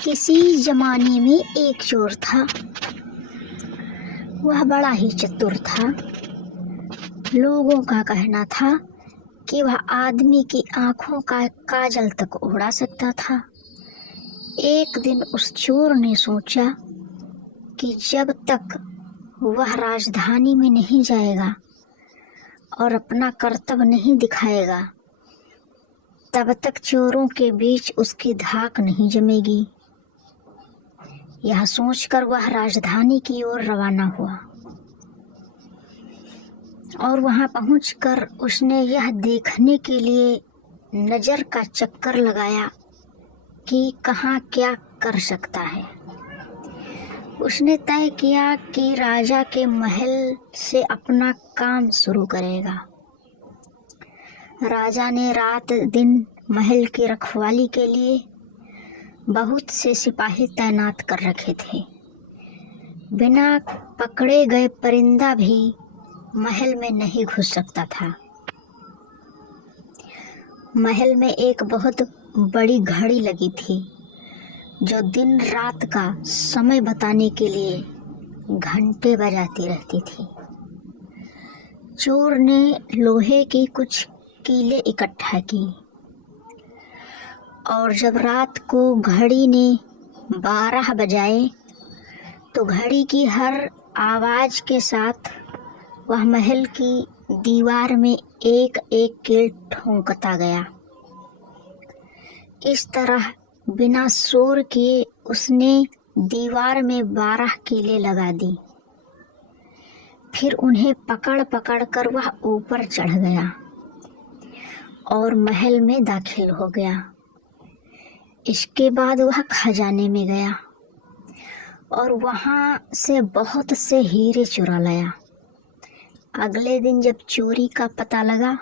किसी जमाने में एक चोर था। वह बड़ा ही चतुर था। लोगों का कहना था कि वह आदमी की आंखों का काजल तक उड़ा सकता था। एक दिन उस चोर ने सोचा कि जब तक वह राजधानी में नहीं जाएगा और अपना कर्तव्य नहीं दिखाएगा, तब तक चोरों के बीच उसकी धाक नहीं जमेगी। यह सोचकर वह राजधानी की ओर रवाना हुआ और वहां पहुंचकर उसने यह देखने के लिए नजर का चक्कर लगाया कि कहाँ क्या कर सकता है। उसने तय किया कि राजा के महल से अपना काम शुरू करेगा। राजा ने रात दिन महल की रखवाली के लिए बहुत से सिपाही तैनात कर रखे थे। बिना पकड़े गए परिंदा भी महल में नहीं घुस सकता था। महल में एक बहुत बड़ी घड़ी लगी थी जो दिन रात का समय बताने के लिए घंटे बजाती रहती थी। चोर ने लोहे की कुछ कीलें इकट्ठा की और जब रात को घड़ी ने 12 बजाए तो घड़ी की हर आवाज के साथ वह महल की दीवार में एक एक कील ठोंकता गया। इस तरह बिना शोर किए उसने दीवार में 12 कीलें लगा दी। फिर उन्हें पकड़ पकड़ कर वह ऊपर चढ़ गया और महल में दाखिल हो गया। इसके बाद वह खजाने में गया और वहां से बहुत से हीरे चुरा लाया। अगले दिन जब चोरी का पता लगा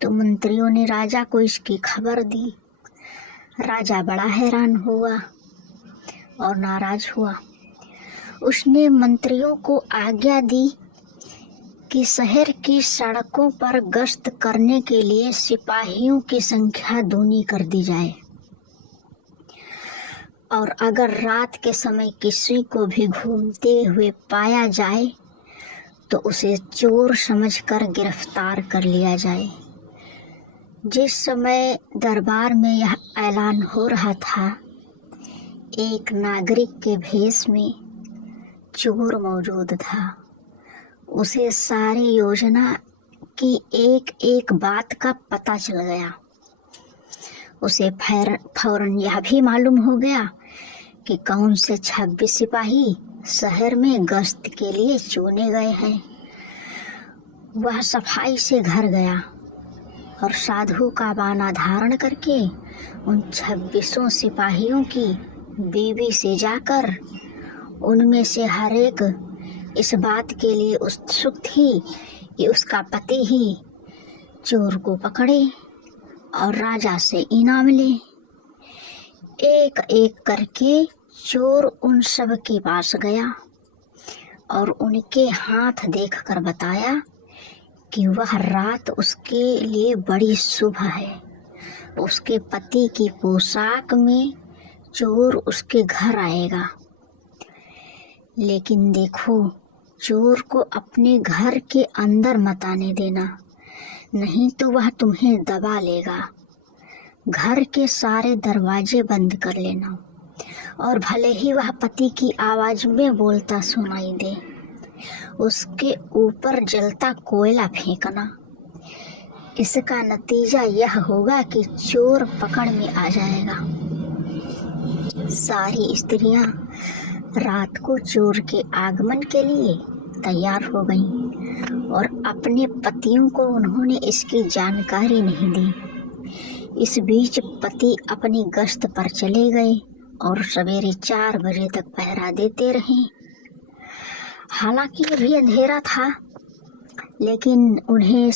तो मंत्रियों ने राजा को इसकी खबर दी। राजा बड़ा हैरान हुआ और नाराज हुआ। उसने मंत्रियों को आज्ञा दी कि शहर की सड़कों पर गश्त करने के लिए सिपाहियों की संख्या दूनी कर दी जाए और अगर रात के समय किसी को भी घूमते हुए पाया जाए तो उसे चोर समझकर गिरफ्तार कर लिया जाए। जिस समय दरबार में यह ऐलान हो रहा था, एक नागरिक के भेष में चोर मौजूद था। उसे सारी योजना की एक एक बात का पता चल गया। उसे फौरन यह भी मालूम हो गया कि कौन से 26 सिपाही शहर में गश्त के लिए चुने गए हैं। वह सफाई से घर गया और साधु का बाना धारण करके उन 26 सिपाहियों की बीवी से जाकर उनमें से हर एक इस बात के लिए उत्सुक थी कि उसका पति ही चोर को पकड़े और राजा से इनाम ले। एक एक करके चोर उन सब के पास गया और उनके हाथ देखकर बताया कि वह रात उसके लिए बड़ी शुभ है। उसके पति की पोशाक में चोर उसके घर आएगा। लेकिन देखो, चोर को अपने घर के अंदर मत आने देना, नहीं तो वह तुम्हें दबा लेगा। घर के सारे दरवाजे बंद कर लेना और भले ही वह पति की आवाज में बोलता सुनाई दे, उसके ऊपर जलता कोयला फेंकना। इसका नतीजा यह होगा कि चोर पकड़ में आ जाएगा। सारी स्त्रियां रात को चोर के आगमन के लिए तैयार हो गईं और अपने पतियों को उन्होंने इसकी जानकारी नहीं दी। इस बीच पति अपनी गश्त पर चले गए और सवेरे 4 बजे तक पहरा देते रहे। हालांकि अभी अंधेरा था, लेकिन उन्हें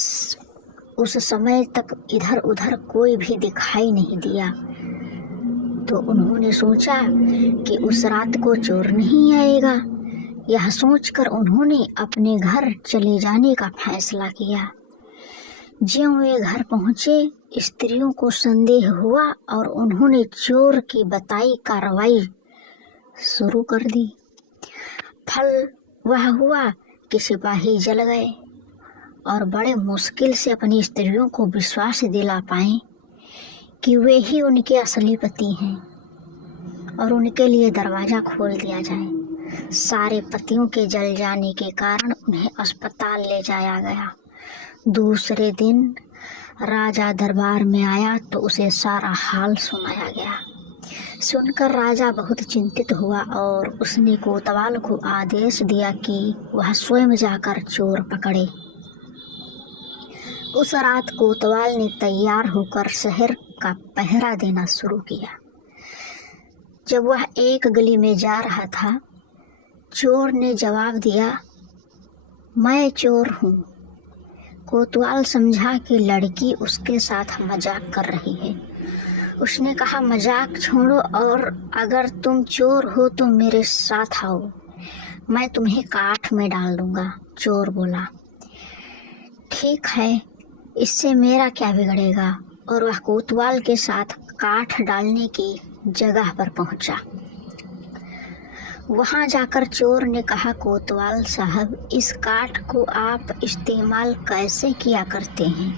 उस समय तक इधर उधर कोई भी दिखाई नहीं दिया। तो उन्होंने सोचा कि उस रात को चोर नहीं आएगा। यह सोचकर उन्होंने अपने घर चले जाने का फैसला किया। ज्यों वे घर पहुंचे, स्त्रियों को संदेह हुआ और उन्होंने चोर की बताई कार्रवाई शुरू कर दी। फल वह हुआ कि सिपाही जल गए और बड़े मुश्किल से अपनी स्त्रियों को विश्वास दिला पाए कि वे ही उनके असली पति हैं और उनके लिए दरवाज़ा खोल दिया जाए। सारे पतियों के जल जाने के कारण उन्हें अस्पताल ले जाया गया। दूसरे दिन राजा दरबार में आया तो उसे सारा हाल सुनाया गया। सुनकर राजा बहुत चिंतित हुआ और उसने कोतवाल को आदेश दिया कि वह स्वयं जाकर चोर पकड़े। उस रात कोतवाल ने तैयार होकर शहर का पहरा देना शुरू किया। जब वह एक गली में जा रहा था, चोर ने जवाब दिया, मैं चोर हूँ। कोतवाल समझा कि लड़की उसके साथ मजाक कर रही है। उसने कहा, मजाक छोड़ो और अगर तुम चोर हो तो मेरे साथ आओ, मैं तुम्हें काठ में डाल दूंगा। चोर बोला, ठीक है, इससे मेरा क्या बिगड़ेगा। और वह कोतवाल के साथ काठ डालने की जगह पर पहुंचा। वहां जाकर चोर ने कहा, कोतवाल साहब, इस काठ को आप इस्तेमाल कैसे किया करते हैं?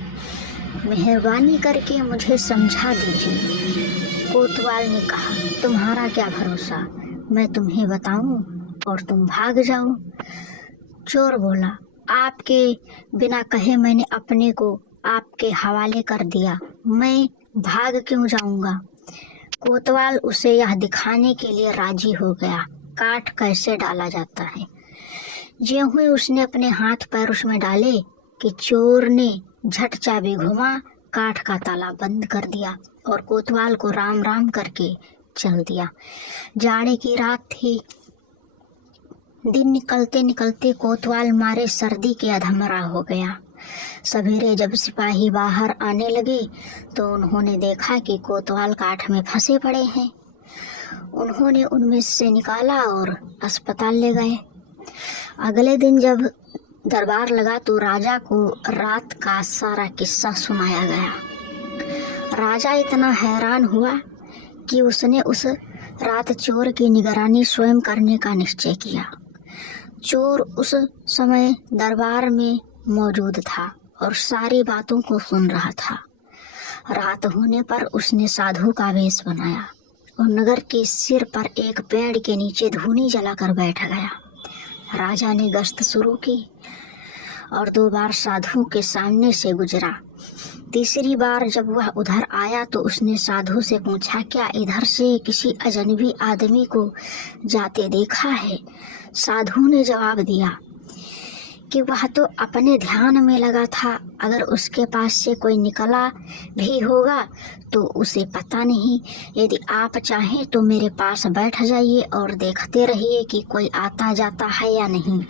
मेहरबानी करके मुझे समझा दीजिए। कोतवाल ने कहा, तुम्हारा क्या भरोसा, मैं तुम्हें बताऊं और तुम भाग जाओ। चोर बोला, आपके बिना कहे मैंने अपने को आपके हवाले कर दिया, मैं भाग क्यों जाऊंगा? कोतवाल उसे यह दिखाने के लिए राजी हो गया काठ कैसे डाला जाता है। ज्यों ही उसने अपने हाथ पैर उसमें डाले कि चोर ने झट चाबी घुमा, काठ का ताला बंद कर दिया और कोतवाल को राम राम करके चल दिया। जाड़े की रात थी। दिन निकलते निकलते कोतवाल मारे सर्दी के अधमरा हो गया। सवेरे जब सिपाही बाहर आने लगे तो उन्होंने देखा कि कोतवाल काठ में फंसे पड़े हैं। उन्होंने उनमें से निकाला और अस्पताल ले गए। अगले दिन जब दरबार लगा तो राजा को रात का सारा किस्सा सुनाया गया। राजा इतना हैरान हुआ कि उसने उस रात चोर की निगरानी स्वयं करने का निश्चय किया। चोर उस समय दरबार में मौजूद था और सारी बातों को सुन रहा था। रात होने पर उसने साधु का वेश बनाया और नगर के सिर पर एक पेड़ के नीचे धूनी जलाकर बैठ गया। राजा ने गश्त शुरू की और 2 बार साधु के सामने से गुजरा। तीसरी बार जब वह उधर आया तो उसने साधु से पूछा, क्या इधर से किसी अजनबी आदमी को जाते देखा है? साधु ने जवाब दिया कि वह तो अपने ध्यान में लगा था, अगर उसके पास से कोई निकला भी होगा तो उसे पता नहीं। यदि आप चाहें तो मेरे पास बैठ जाइए और देखते रहिए कि कोई आता जाता है या नहीं।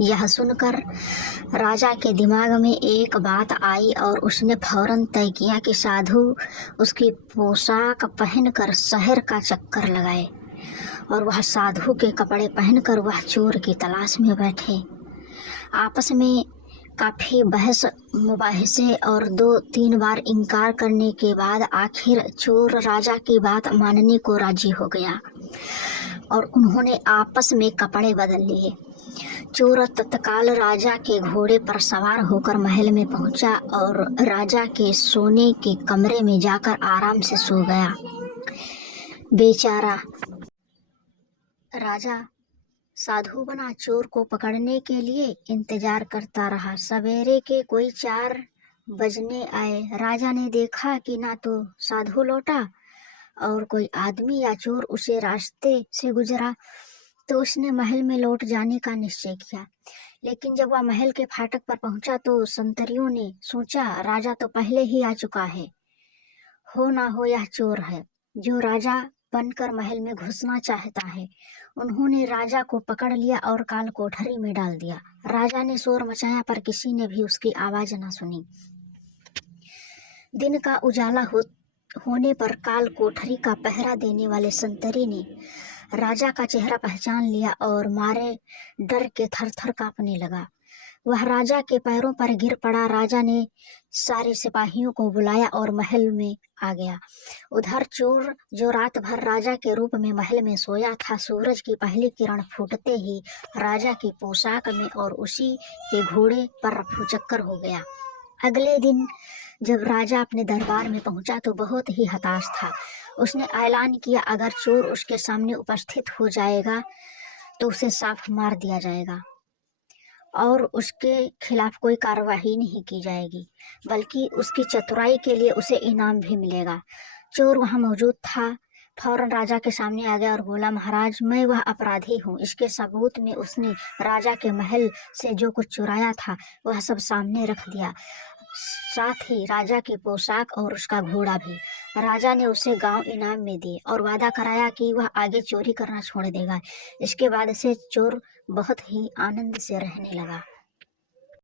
यह सुनकर राजा के दिमाग में एक बात आई और उसने फौरन तय किया कि साधु उसकी पोशाक पहनकर शहर का चक्कर लगाए और वह साधु के कपड़े पहनकर वह चोर की तलाश में बैठे। आपस में काफ़ी बहस मुबाहिसे और 2-3 बार इनकार करने के बाद आखिर चोर राजा की बात मानने को राजी हो गया और उन्होंने आपस में कपड़े बदल लिए। चोर तत्काल राजा के घोड़े पर सवार होकर महल में पहुंचा और राजा के सोने के कमरे में जाकर आराम से सो गया। बेचारा राजा साधु बना चोर को पकड़ने के लिए इंतजार करता रहा। सवेरे के कोई 4 बजने आए। राजा ने देखा कि ना तो साधु लौटा और कोई आदमी या चोर उसे रास्ते से गुजरा, तो उसने महल में लौट जाने का निश्चय किया। लेकिन जब वह महल के फाटक पर पहुंचा तो संतरियों ने सोचा, राजा तो पहले ही आ चुका है, हो ना हो यह चोर है जो राजा बनकर महल में घुसना चाहता है। उन्होंने राजा को पकड़ लिया और काल कोठरी में डाल दिया। राजा ने शोर मचाया पर किसी ने भी उसकी आवाज न सुनी। दिन का उजाला होने पर काल कोठरी का पहरा देने वाले संतरी ने राजा का चेहरा पहचान लिया और मारे डर के थर थर कांपने लगा। वह राजा के पैरों पर गिर पड़ा। राजा ने सारे सिपाहियों को बुलाया और महल में आ गया। उधर चोर जो रात भर राजा के रूप में महल में सोया था, सूरज की पहली किरण फूटते ही राजा की पोशाक में और उसी के घोड़े पर रफू चक्कर हो गया। अगले दिन जब राजा अपने दरबार में पहुंचा तो बहुत ही हताश था। उसने ऐलान किया, अगर चोर उसके सामने उपस्थित हो जाएगा तो उसे साफ मार दिया जाएगा और उसके खिलाफ कोई कार्रवाई नहीं की जाएगी, बल्कि उसकी चतुराई के लिए उसे इनाम भी मिलेगा। चोर वहां मौजूद था, फौरन राजा के सामने आ गया और बोला, महाराज, मैं वह अपराधी हूँ। इसके सबूत में उसने राजा के महल से जो कुछ चुराया था वह सब सामने रख दिया, साथ ही राजा की पोशाक और उसका घोड़ा भी। राजा ने उसे गांव इनाम में दिए और वादा कराया कि वह आगे चोरी करना छोड़ देगा। इसके बाद से चोर बहुत ही आनंद से रहने लगा।